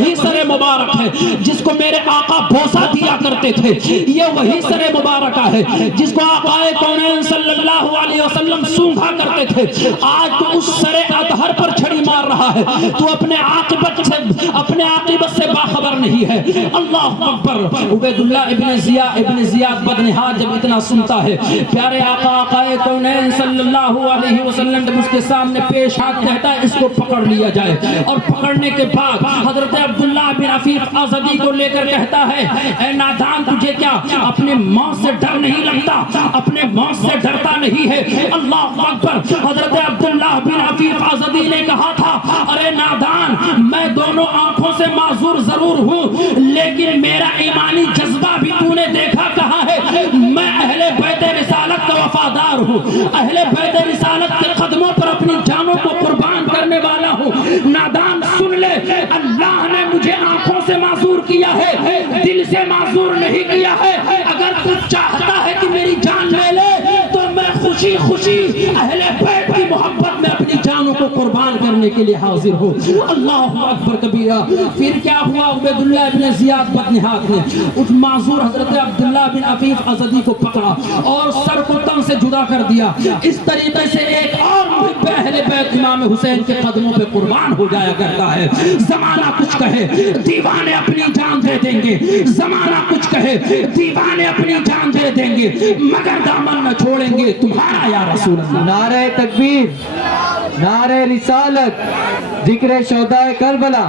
وہی سر مبارک ہے جس کو میرے آقا بوسہ دیا کرتے تھے، یہ وہی سر مبارکہ ہے جس کو آقا کونین صلی اللہ علیہ وسلم سونگھا کرتے تھے۔ آج تو اس سر اطہر پر چھڑی مار رہا ہے، تو اپنے عاقبت سے باخبر نہیں ہے۔ اللہ اکبر۔ عبیداللہ ابن زیاد بدنہاد جب اتنا سنتا ہے، پیارے آقا کونین صلی اللہ علیہ وسلم جب اس کے سامنے پیش ہاتھ کہتا ہے اس کو پکڑ لیا جائے، اور پکڑنے کے بعد حضرت عبداللہ بن عفیف ازدی کو لے کر کہتا ہے اے نادان تجھے کیا اپنے موت سے ڈر نہیں لگتا؟ اپنے موت سے ڈرتا نہیں ہے؟ اللہ اکبر۔ حضرت عبداللہ بن عفیف ازدی نے کہا تھا ارے نادان میں دونوں آنکھوں سے معذور ضرور ہوں، لیکن میرا ایمانی جذبہ بھی تو نے دیکھا کہاں ہے؟ میں اہل بیت رسالت کا وفادار ہوں، اہل بیت رسالت کے قدموں پر اپنی جانوں کو قربان کرنے والا ہوں۔ نادان سن لے، اللہ نے مجھے آنکھوں سے معذور کیا ہے، دل سے معذور نہیں کیا ہے۔ اگر تو چاہتا ہے کہ میری جان لے لے تو میں خوشی خوشی اہل بیت کی محبت میں اپنی جانوں کو قربان کرنے کے لیے حاضر ہوں۔ اللہ اکبر کبیرہ۔ پھر کیا ہوا؟ عبیداللہ ابن زیاد بدنہاد نے اس معذور حضرت عبداللہ بن عفیف ازدی کو پکڑا اور سر کو تن سے جدا کر دیا۔ اس طریقے سے ایک اور محب اہل بیت امام حسین کے قدموں پہ قربان ہو جایا کرتا ہے۔ زمانہ کچھ کہے دیوانے اپنی جان دے دیں گے، زمانہ کچھ کہے دیوانے اپنی جان دے دیں گے، مگر دامن نہ چھوڑیں گے تمہارا یا رسول اللہ۔ نعرہ تکبیر، نعرہ رسالت، ذکر شہداء کربلا،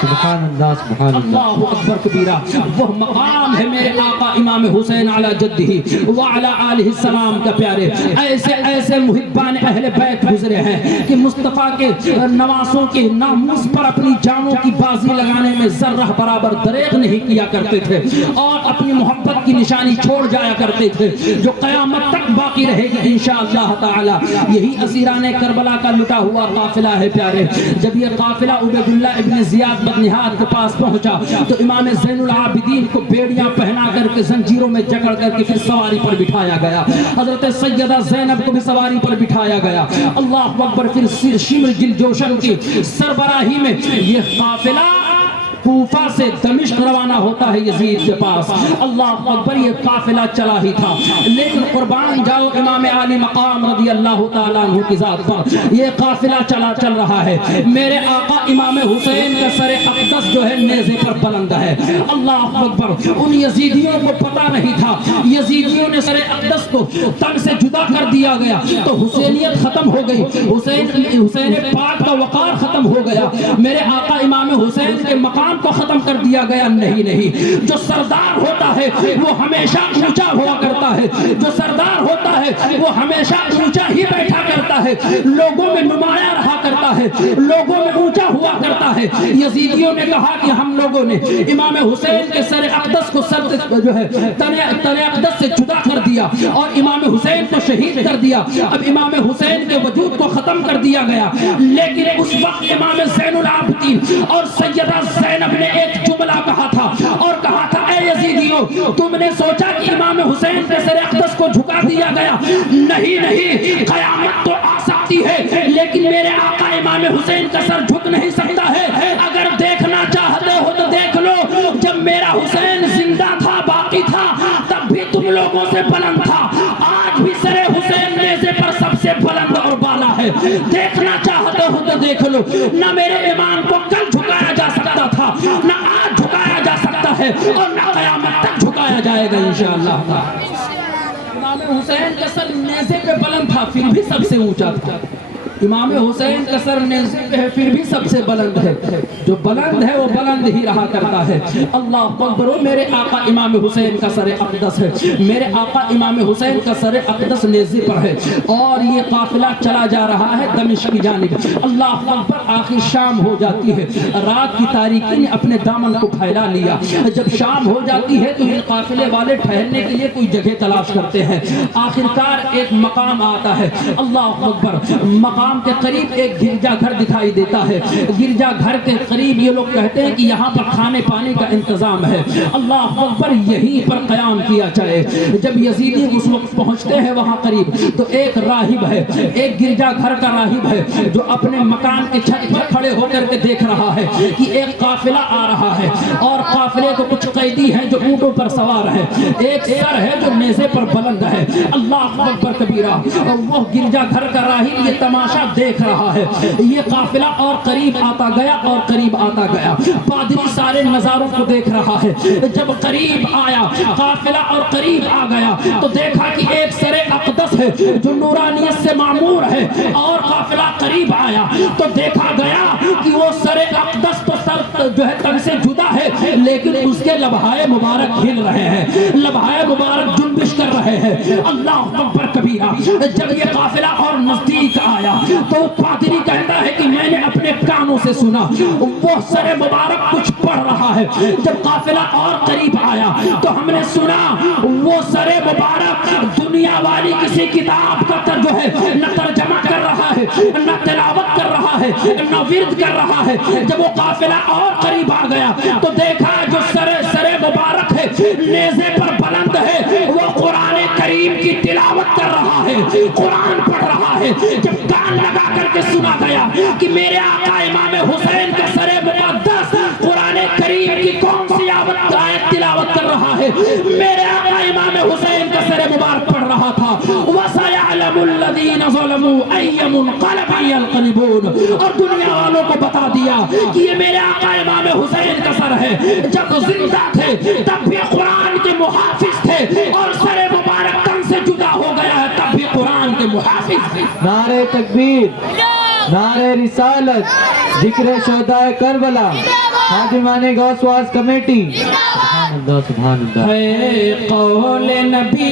سبحان اللہ سبحان اللہ۔ اللہ اکبر کبیرہ۔ وہ مقام ہے میرے آقا امام حسین علی جدہ وعلی آلہ السلام کا پیارے۔ ایسے ایسے محبان اہل بیت گزرے ہیں کہ مصطفیٰ کے نواسوں کے ناموس پر اپنی جانوں کی بازی لگانے میں ذرہ برابر دریغ نہیں کیا کرتے تھے، اور اپنی محبت کی نشانی چھوڑ جایا کرتے تھے جو قیامت تک باقی رہے گی انشاءاللہ تعالی۔ یہی اسیران کربلا کا لٹا ہوا قافلہ ہے پیارے۔ جب یہ قافلہ عبیداللہ ابن زیاد بدنہاد کے پاس پہنچا تو امام زین العابدین کو بیڑیاں پہنا کر کے زنجیروں میں جکڑ کر کے پھر سواری پر بٹھایا گیا۔ حضرت سیدہ زینب کو بھی سواری پر بٹھایا گیا۔ اللہ اکبر۔ پھر شمر جلجوشن کی سربراہی میں یہ قافلہ کوفہ سے دمشق روانہ ہوتا ہے یزید کے پاس۔ اللہ اکبر۔ یہ قافلہ چلا ہی تھا، لیکن قربان جاؤ امام عالی مقام رضی اللہ تعالیٰ عنہ کی ذات پر، یہ قافلہ چل رہا ہے۔ میرے آقا امام حسین کا سر اقدس جو ہے نیزے پر بلند ہے۔ اللہ اکبر۔ ان یزیدیوں کو پتہ نہیں تھا، یزیدیوں نے سر اقدس کو تن سے جدا کر دیا گیا تو حسینیت ختم ہو گئی، حسین پاک کا وقار ختم ہو گیا، میرے آقا امام حسین کے مقام کو ختم کر دیا گیا۔ نہیں، جو سردار ہوتا ہے وہ ہمیشہ اونچا ہوا کرتا ہے، جو سردار ہوتا ہے وہ ہمیشہ اونچا ہی بیٹھا کرتا ہے، لوگوں میں نمایاں رہا کرتا ہے، لوگوں میں اونچا ہوا کرتا ہے۔ یزیدیوں نے کہا کہ ہم لوگوں نے امام حسین کے سر اقدس کو جو ہے تن اقدس سے جدا کر دیا اور امام حسین کو شہید کر دیا۔ اب امام حسین کے وجود کو ختم کر دیا گیا، لیکن اس وقت امام زین العابدین اور سیدہ زینب نے ایک جملہ کہا تھا، اور کہا تھا اے یزیدیوں تم نے سوچا کہ امام حسین کے سر اقدس کو جھکا دیا گیا؟ نہیں، قیامت تو آ سکتی ہے لیکن میرے آقا امام حسین کا سر جھک نہیں سکتا ہے۔ اگر دیکھنا چاہتے ہو تو دیکھ لو، جب میرا حسین زندہ تھا باقی تھا تب بھی تم لوگوں سے بلند تھا، آج بھی سر حسین نیزے پر سب سے بلند اور بالا ہے۔ دیکھنا چاہتے ہو تو دیکھ لو، نہ میرے امام کو کل جھکایا جا سکتا تھا، نہ آج جھکایا جا سکتا ہے، اور نہ قیامت تک جھکایا جائے گا انشاءاللہ۔ امام حسین کا سر نیزے پہ بلند تھا پھر بھی سب سے اونچا تھا، امام حسین کا سر نیزے پہ ہے پھر بھی سب سے بلند ہے، جو بلند ہے وہ بلند ہی رہا کرتا ہے۔ اللہ اکبر۔ میرے آقا امام حسین کا سر اقدس ہے، میرے آقا امام حسین کا سر اقدس نیزے پر ہے، اور یہ قافلہ چلا جا رہا ہے دمشق کی جانب۔ اللہ اکبر۔ آخر شام ہو جاتی ہے، رات کی تاریکی نے اپنے دامن کو پھیلا لیا۔ جب شام ہو جاتی ہے تو یہ قافلے والے ٹھہرنے کے لیے کوئی جگہ تلاش کرتے ہیں، آخرکار ایک مقام آتا ہے۔ اللہ اکبر۔ مقام مقام کے قریب ایک گرجا گھر دکھائی دیتا ہے. گرجا گھر کے قریب یہ لوگ کہتے ہیں کہ یہاں پر کھانے پانے کا انتظام ہے. اللہ اکبر, یہیں پر قیام کیا جائے. جب یزیدی اس وقت پہنچتے ہیں وہاں قریب تو ایک راہب ہے, ایک گرجا گھر کا راہب ہے جو اپنے مکان کے چھت پر کھڑے ہو کر کے دیکھ رہا ہے کہ ایک قافلہ آ رہا ہے اور قافلے کو کچھ قیدی ہیں جو اونٹوں پر سوار ہے, ایک سر ہے جو نیزے پر بلند ہے. اللہ اکبر کبیرہ. وہ گرجا گھر کا راہب یہ تماشا دیکھ رہا ہے. یہ قافلہ اور قریب آتا گیا اور قریب آتا گیا. پادری سارے نظاروں کو دیکھ رہا ہے. جب قریب آیا قافلہ اور قریب آ گیا تو دیکھا کہ ایک سر اقدس ہے جو نورانیت سے معمور ہے, اور قافلہ قریب آیا تو دیکھا گیا کہ وہ سر اقدس تو سر جو ہے تن سے جدا ہے, لیکن اس کے لبہائے مبارک ہل رہے ہیں, لبہائے مبارک جنبش کر رہے ہیں. اللہ اکبر کبیرہ. جب یہ قافلہ اور نزدیک آیا تو پادری کہتا ہے کہ میں نے اپنے کانوں سے سنا وہ سر مبارک کچھ پڑھ رہا ہے. جب قافلہ اور قریب آیا تو ہم نے سنا وہ سر مبارک دنیا والی کسی کتاب کا جو ہے نہ ترجمہ کر رہا ہے, نہ تلاوت کر رہا ہے, نہ ورد کر رہا ہے. جب وہ قافلہ اور قریب آ گیا تو دیکھا جو سر مبارک ہے نیزے پر بلند ہے وہ قرآن کریم کی تلاوت کر رہا ہے, قرآن پڑھ رہا ہے. جب کان لگا کر کے سنا گیا کہ میرے آقا امام حسین کا سر مقدس قرآن کریم کی کون سی آیت تلاوت کر رہا ہے, میرے آقا امام حسین کا سر مبارک پڑھ رہا تھا. وَسَيَعْلَمُ الَّذِينَ ظَلَمُوا أَيَّ مُنْقَلَبٍ يَنْقَلِبُونَ. اور دنیا والوں کو بتا دیا کہ یہ میرے آقا امام حسین کا سر ہے. جب زندہ تھے تب بھی قرآن کے محافظ تھے, اور سر مبارک تن سے جدا ہو گیا ہے تب بھی قرآن کے محافظ تھے. نعرہ تکبیر, نعرہ رسالت, ذکر شہدائے کربلا, خادمان غوث واعظ کمیٹی. سبحان اللہ, سبحان اللہ. ہے قول نبی